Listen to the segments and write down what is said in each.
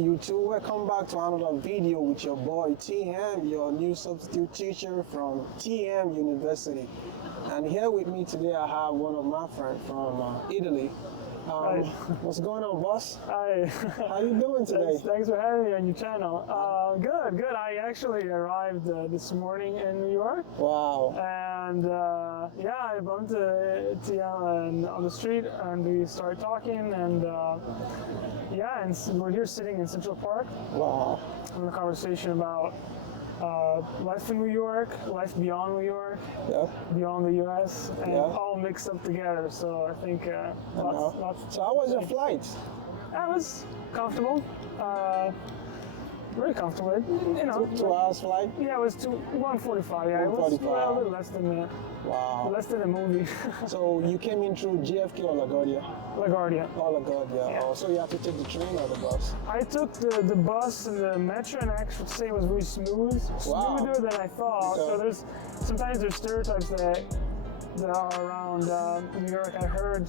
YouTube? Welcome back to another video with your boy TM, your new substitute teacher from TM University. And here with me today I have one of my friends from Italy. What's going on, boss? Hi. How you doing today? Thanks for having me on your channel. Good. I actually arrived this morning in New York. Wow. And I bumped into TM on the street and we started talking and and we're here sitting in Central Park. Wow. Having a conversation about life in New York, life beyond New York, beyond the U.S., and all mixed up together. So I think lots. So how was your flight? It was comfortable, very comfortable. You know, 2 hours flight? Yeah, it was 1:45. Yeah, 1:45. It was a little less than a movie. So you came in through JFK or LaGuardia? LaGuardia. Oh, LaGuardia. Yeah. Oh, so you have to take the train or the bus? I took the bus and the metro, and I actually say it was really smooth, smoother than I thought. So sometimes there's stereotypes that are around New York. I heard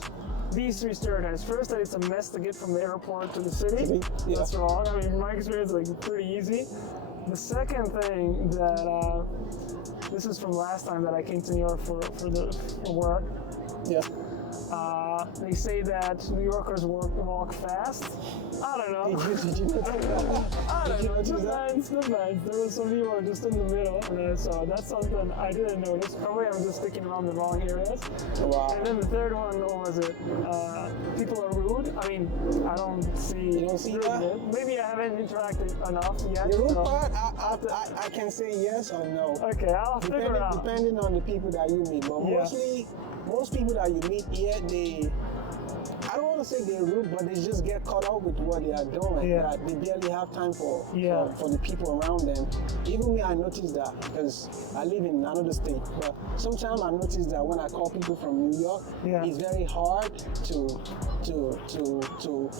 these three stereotypes. First, that it's a mess to get from the airport to the city. Yeah. That's wrong. I mean, in my experience, pretty easy. The second thing that this is from last time that I came to New York for work. Yeah. They say that New Yorkers walk fast. I don't know. Did you know that? I don't know. Depends. There was some people just in the middle, so that's something I didn't notice. Probably I'm just sticking around the wrong areas. Wow. And then the third one, what was it? People are rude. I mean, I don't see. You don't see that? Maybe I haven't interacted enough yet. The rude part, I can say yes or no. Okay, I'll figure it out. Depending on the people that you meet, but most people that you meet here, I don't want to say they're rude, but they just get caught up with what they are doing. Yeah. They barely have time for the people around them. Even me, I noticed that because I live in another state. But sometimes I notice that when I call people from New York, it's very hard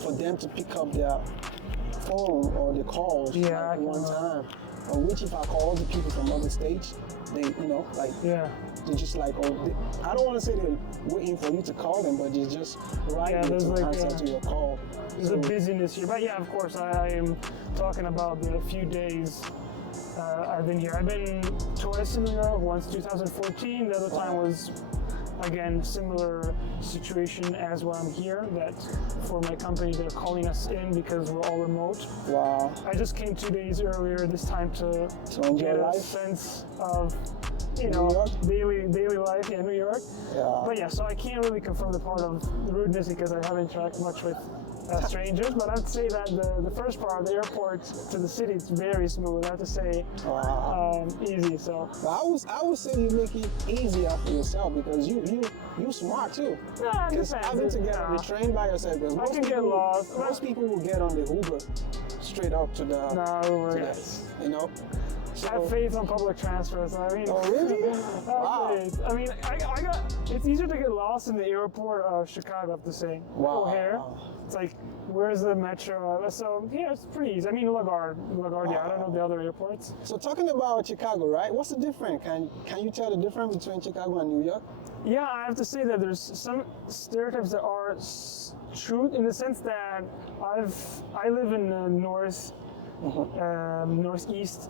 for them to pick up their phone or the calls at one time. Which if I call the people from other states, they're just like, I don't want to say they're waiting for you to call them, but they're just right to answer to your call. There's a busyness here, but of course, I am talking about the few days I've been here. I've been twice in New York, once 2014, the other time was, again, similar situation as where I'm here, that for my company, they're calling us in because we're all remote. Wow. I just came 2 days earlier this time to get a sense of daily life in New York. Yeah. But so I can't really confirm the part of the rudeness because I haven't interacted much with strangers, but I'd say that the first part, the airport to the city, is very smooth. I have to say, easy. So I would say you make it easier for yourself because you smart too. Yeah, because having to get on the train by yourself, because I can get lost. Most people will get on the Uber straight up to the. You know. So, I have faith on public transport. I mean, oh really? Wow. I mean, it's easier to get lost in the airport of Chicago, I have to say. Wow. O'Hare. It's like, where's the metro? So it's pretty easy. I mean, LaGuardia. I don't know the other airports. So talking about Chicago, right? What's the difference? Can you tell the difference between Chicago and New York? Yeah, I have to say that there's some stereotypes that are true in the sense that I live in the northeast.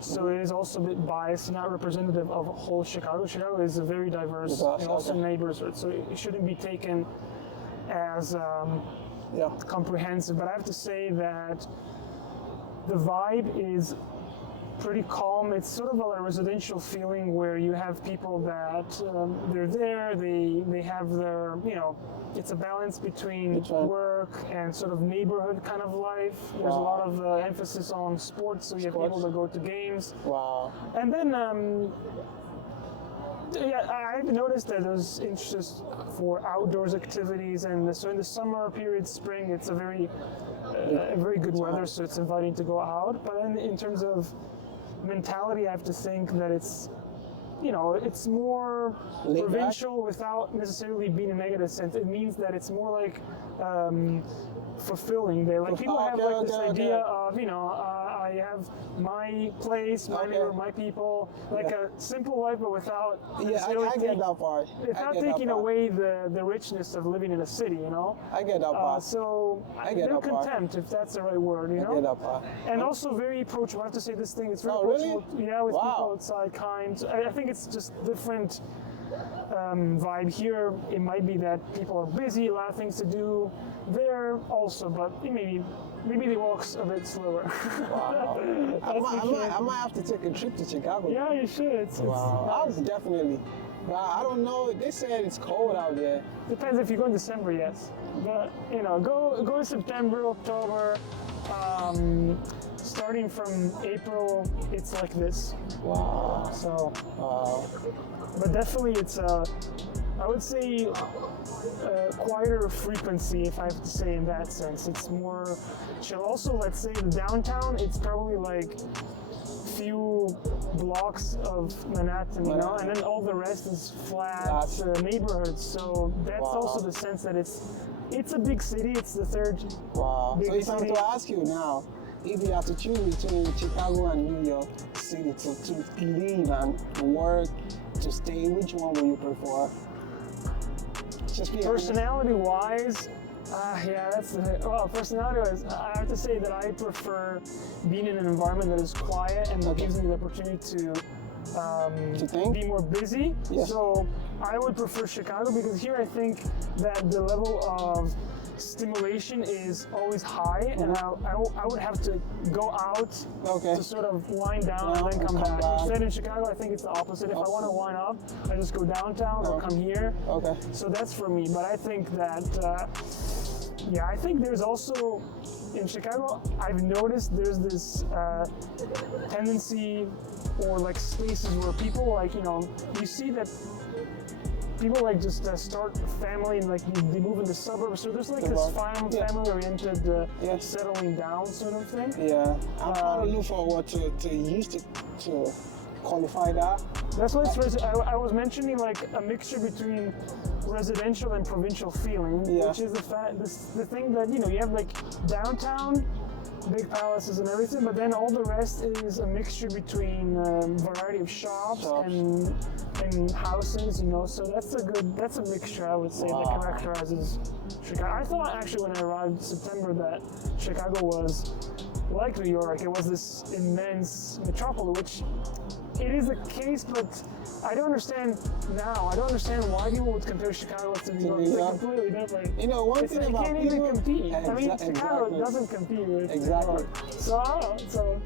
So it is also a bit biased, not representative of whole Chicago. Chicago is a very diverse and also neighborhood, so it shouldn't be taken as comprehensive. But I have to say that the vibe is pretty calm. It's sort of a residential feeling where you have people that they're there, they have their, it's a balance between work and sort of neighborhood kind of life. There's a lot of emphasis on sports, so you have people that go to games. Wow. And then I've noticed that there's interest for outdoors activities, and so in the summer period, spring, it's a very good weather, so it's inviting to go out. But then in terms of mentality, I have to think that it's more provincial without necessarily being a negative sense. It means that it's more like fulfilling. People have this idea of, I I have my place, my neighborhood, my people, like a simple life, but without I get that part. Without taking away the richness of living in a city, you know. I get that part. So they're content, if that's the right word, you know. I get that part. And also very approachable. I have to say this thing. It's very approachable. Really? Yeah, with people outside, kind. I think it's just different. Vibe here. It might be that people are busy, a lot of things to do there also, but maybe they walk a bit slower. Wow. I might have to take a trip to Chicago. Yeah, you should. It's Nice. Definitely. But I don't know. They said it's cold out there. Depends if you go in December, yes. But go in September, October. Starting from April, it's like this. Wow. So. Wow. But definitely, it's I would say quieter frequency, if I have to say in that sense. It's more chill. Also, let's say the downtown, it's probably like few blocks of Manhattan, you know, and then all the rest is flat neighborhoods. So that's also the sense that it's a big city. It's the third. Wow. Big so if city. I'm to ask you now, if you have to choose between Chicago and New York City to live and work, to stay, which one will you prefer? Personality-wise, personality-wise, I have to say that I prefer being in an environment that is quiet and that gives me the opportunity to be more busy. Yes. So I would prefer Chicago because here I think that the level of stimulation is always high, and I would have to go out to sort of wind down and then come back. Instead in Chicago, I think it's the opposite. If I want to wind up, I just go downtown or come here. Okay. So that's for me. But I think that, I think there's also, in Chicago, I've noticed there's this tendency or like spaces where people you see that people just start a family and they move in the suburbs. So there's this family-oriented settling down sort of thing. Yeah, I'm trying to look for what to use to qualify that. That's why I was mentioning a mixture between residential and provincial feeling, which is the thing that you have downtown, big palaces and everything, but then all the rest is a mixture between variety of shops. And houses, so that's a mixture, I would say, that characterizes Chicago. I thought actually when I arrived in September that Chicago was like New York. It was this immense metropolis, which it is the case, but I don't understand now. I don't understand why people would compare Chicago to New York. It's completely different. One thing about can't even compete. I mean, Chicago doesn't compete with New York. So I don't know.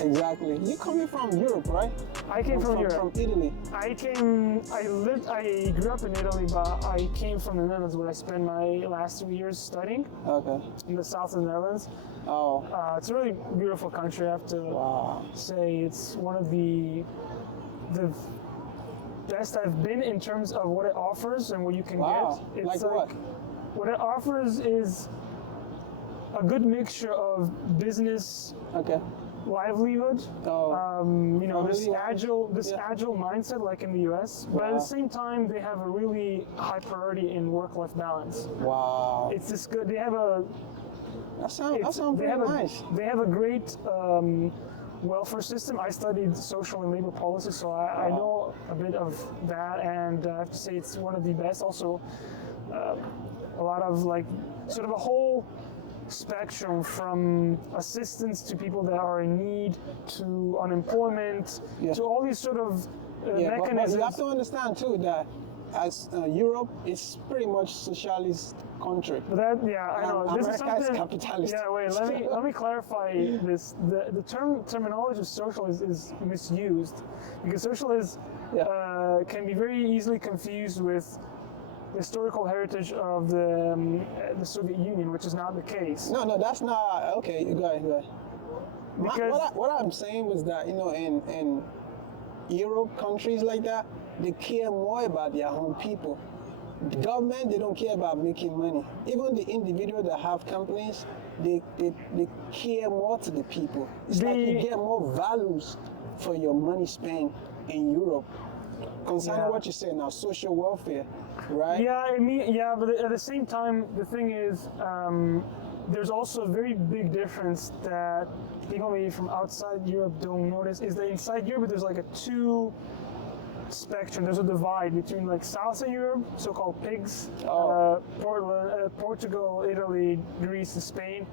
Exactly. You're coming from Europe, right? I came from Europe. From Italy. I grew up in Italy, but I came from the Netherlands where I spent my last 2 years studying. Okay. In the south of the Netherlands. Oh. It's a really beautiful country, I have to say. It's one of the best I've been in terms of what it offers and what you can get. It's what? What it offers is a good mixture of business, livelihood, this agile mindset like in the US, but at the same time they have a really high priority in work-life balance. Wow. It's this good. They have that sounds very nice. They have a great welfare system. I studied social and labor policy, so I know a bit of that, and I have to say it's one of the best. Also, a lot of sort of a whole spectrum from assistance to people that are in need to unemployment to all these sort of mechanisms. But you have to understand too that as Europe is pretty much socialist country. But I know. America is capitalist. Yeah, wait. Let me clarify this. The terminology of social is misused because social can be very easily confused with historical heritage of the Soviet Union, which is not the case. No, that's not okay. You go ahead. Because what I'm saying was that in Europe countries like that, they care more about their own people. The government, they don't care about making money. Even the individual that have companies, they care more to the people. It's like you get more values for your money spent in Europe. Concerning what you say now, social welfare, right? Yeah, but at the same time, the thing is, there's also a very big difference that people maybe from outside Europe don't notice, is that inside Europe there's like a two spectrum. There's a divide between like Southern Europe, so-called pigs, Portugal, Italy, Greece, and Spain.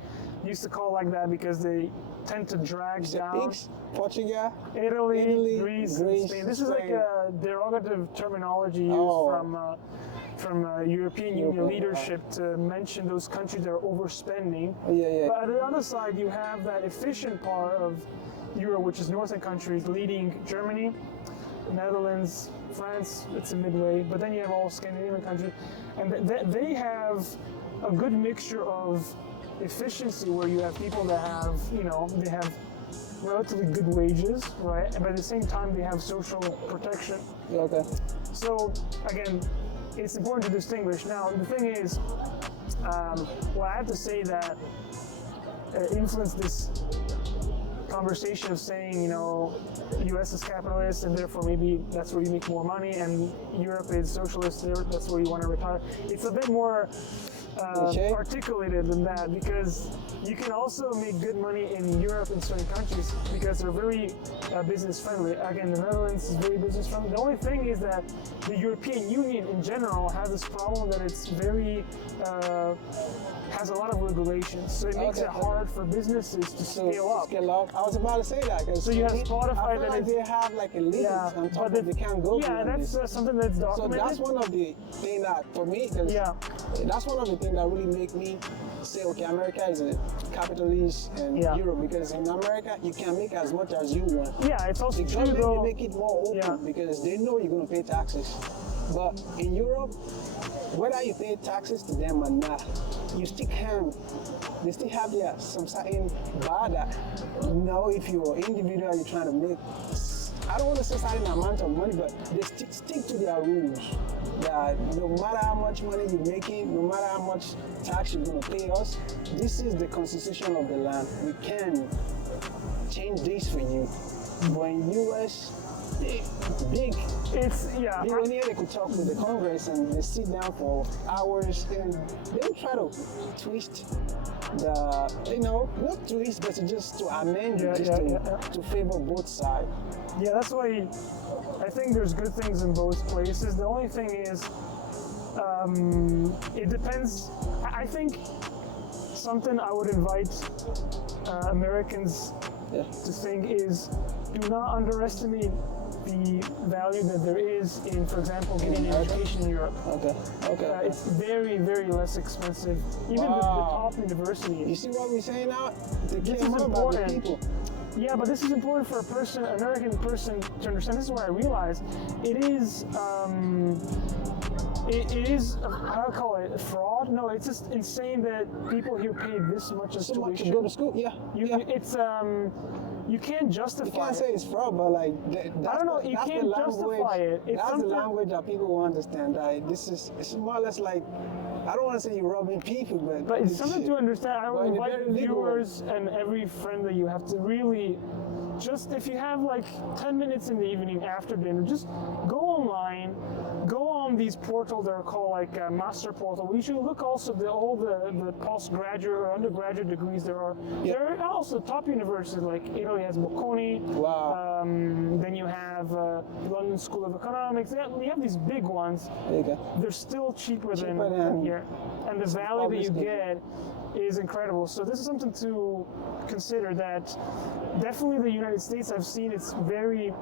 Used to call like that because they tend to drag down. Pigs, Portugal, Italy, Greece, and Spain. This is like a derogative terminology used from European Union leadership to mention those countries that are overspending. But on the other side, you have that efficient part of Europe, which is northern countries, leading Germany, Netherlands, France, it's a midway, but then you have all Scandinavian countries, and they have a good mixture of efficiency where you have people that have, they have relatively good wages, right? But at the same time, they have social protection. So again, it's important to distinguish. Now, the thing is, what I have to say that influenced this conversation of saying, U.S. is capitalist and therefore maybe that's where you make more money, and Europe is socialist, that's where you want to retire. It's a bit more articulated than that, because you can also make good money in Europe in certain countries because they're very business friendly. Again, the Netherlands is very business friendly. The only thing is that the European Union in general has this problem that it's very has a lot of regulations, so it makes it hard for businesses to scale up. I was about to say that. So you have Spotify that they have like a limit on top of they can't go. Yeah, that's something that's documented. So that's one of the things that for me, that's one of the things that really make me say, okay, America is a capitalist and Europe, because in America you can make as much as you want. Yeah, it's also true though. They make it more open because they know you're going to pay taxes. But in Europe, whether you pay taxes to them or not, you still can. They still have some certain bar that, if you're individual, you're trying to make, I don't want to say certain amount of money, but they stick to their rules. That no matter how much money you're making, no matter how much tax you're going to pay us, this is the constitution of the land. We can change this for you. But in US, big billionaire, they could talk with the Congress and they sit down for hours and they will try to twist not twist, but just to amend it, to favor both sides. Yeah, that's why I think there's good things in both places. The only thing is, it depends. I think something I would invite Americans to think is, do not underestimate the value that there is in, for example, getting an education in Europe. It's very, very less expensive. Even the top universities. You see what we're saying now? This is important. Yeah, but this is important for an American person to understand. This is where I realized it is, how do I call it, fraud? No, it's just insane that people here pay this much as tuition. To go to school, It's, you can't justify it. You can't say it's fraud, but like, I don't know, you can't justify it. That's the language that people will understand. It's more or less like, I don't want to say you're robbing people, but it's something to understand. I would invite viewers and every friend that you have to really, just if you have like 10 minutes in the evening after dinner, just go online, go on these portals that are called like master portal. You should look also all the postgraduate or undergraduate degrees there are. There are also top universities like Italy has Bocconi. Wow. Then you have London School of Economics. You have these big ones. They're still cheaper than here, and the value that you get is incredible. So this is something to consider, that definitely the United States, I've seen it's very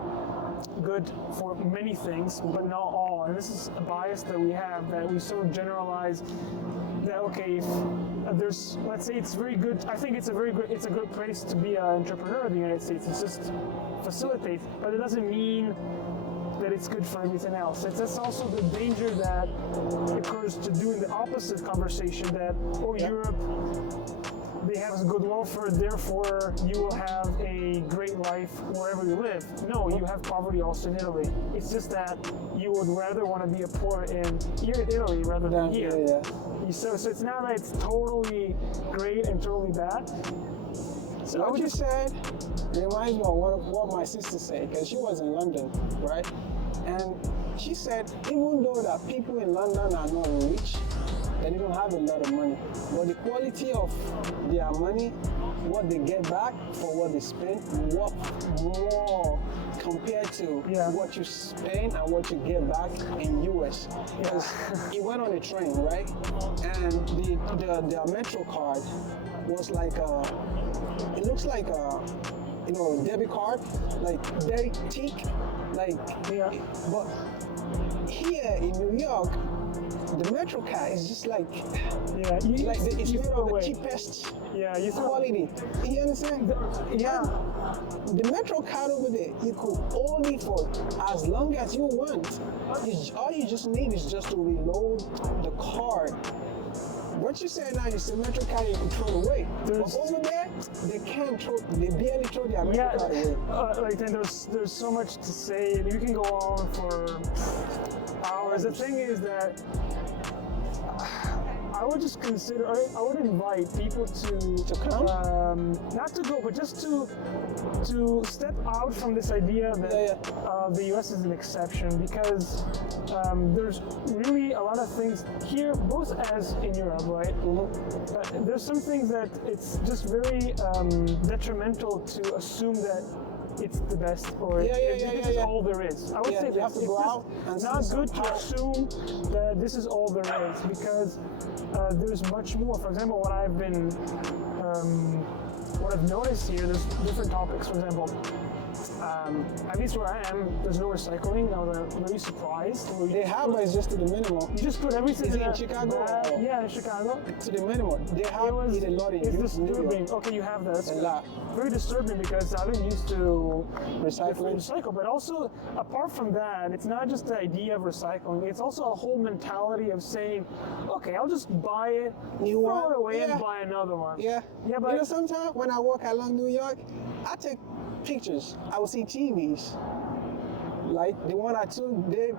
good for many things, but not all. And this is a bias that we have, that we sort of generalize that, okay, if there's, let's say it's very good, I think it's a good place to be an entrepreneur in the United States. It's just facilitates, but it doesn't mean that it's good for everything else. That's also the danger that occurs to doing the opposite conversation, that, Europe, they have good welfare, therefore you will have a great life wherever you live. No, you have poverty also in Italy. It's just that you would rather want to be a poor here in Italy rather than here. So it's not that it's totally great and totally bad. So what you said reminds me of what my sister said, because she was in London, right? And she said, even though that people in London are not rich, and they don't have a lot of money. But the quality of their money, what they get back for what they spend, what more compared to what you spend and what you get back in US. Because he went on a train, right? And the Metro card was like it looks like a debit card, like very thick, like but here in New York, the Metro card is just like it's made of the cheapest quality. You understand? The Metro card over there, you could hold it for as long as you want. All you just need is just to reload the card. What you say now, you say Metro card, you can throw it away. But over there, they barely throw their Metro card away. Then there's so much to say, and you can go on for hours. The thing is that I would just consider, I would invite people to come? Not to go, but just to step out from this idea that the US is an exception, because there's really a lot of things here, both as in Europe, right? There's some things that it's just very detrimental to assume that it's the best, or this is all there is. I would say you have to go out and it's not good to assume that this is all there is, because there's much more. For example, what I've noticed here, there's different topics. For example, at least where I am, there's no recycling. I was really surprised. They have, but it's just to the minimum. You just put everything in Chicago? Yeah, in Chicago. To the minimum. They have it a lot in It's disturbing. Okay, you have that. That's a lot. Very disturbing, because I've been used to recycle. But also, apart from that, it's not just the idea of recycling. It's also a whole mentality of saying, okay, I'll just buy it, throw it away, and buy another one. But sometimes when I walk along New York, I take pictures. I will see TVs, like the one I took there